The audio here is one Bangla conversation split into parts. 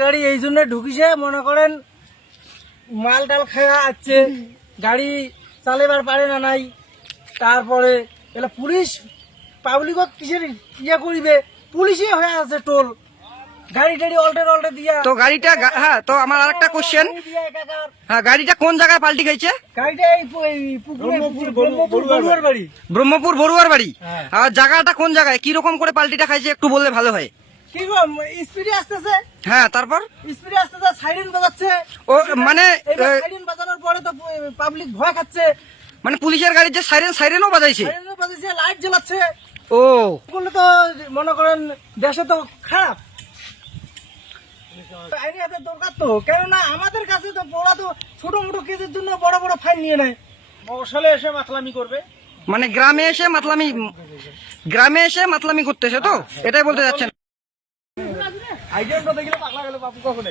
গাড়ি এই জন্য ঢুকিছে, মনে করেন মাল টাল খাওয়া আছে, গাড়ি চালাবার পারে না নাই। তারপরে এলা পুলিশ পাবলিকত কিসের ইয়ে করিবে, পুলিশই হয়ে আছে টোল, গাড়ি টাড়ি অল্টে দিয়া। তো গাড়িটা হ্যাঁ, তো আমার আরেকটা কোশ্চেন, হ্যাঁ গাড়িটা কোন জায়গায় পাল্টি খাইছে? গাড়িটা এই ব্রহ্মপুর বড়ুয়ার বাড়ি। ব্রহ্মপুর বড়ুয়ার বাড়ি। হ্যাঁ। আর জায়গাটা কোন জায়গায়, কি রকম করে পাল্টিটা খাইছে একটু বললে ভালো হয়। কি গো, স্পিডে আসতেছে, হ্যাঁ তারপর স্পিডে আসতেছে, সাইরেন বাজাচ্ছে। ও মানে সাইরেন বাজানোর পরে তো পাবলিক ভয় খাচ্ছে, মানে পুলিশের গাড়ির যে সাইরেনও বাজাইছে, সাইরেনও বাজাচ্ছে, লাইট জ্বালাচ্ছে। ও বললে তো মনে করেন দেশে তো খারাপ আইনি হাতে দরকার তো, কেননা আমাদের কাছে তো ওরা তো ছোট মোটো কেসের জন্য বড় বড় ফাইন নিয়ে নেয়, মশালে এসে মাতলামি করবে। মানে গ্রামে এসে মাতলামি করতেছে, তো এটাই বলতে যাচ্ছেন। আইডিয়াটা দেখলে পাগলা গেল বাপু কখনো।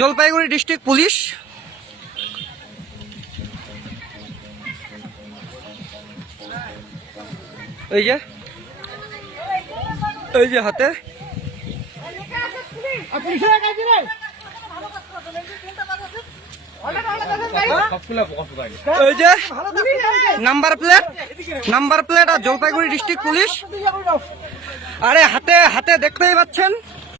জলপাইগুড়ি ডিস্ট্রিক্ট পুলিশ এই যে হাতে এই যে নাম্বার প্লেট আর জলপাইগুড়ি ডিস্ট্রিক্ট পুলিশ। আরে হাতে দেখতেই পাচ্ছেন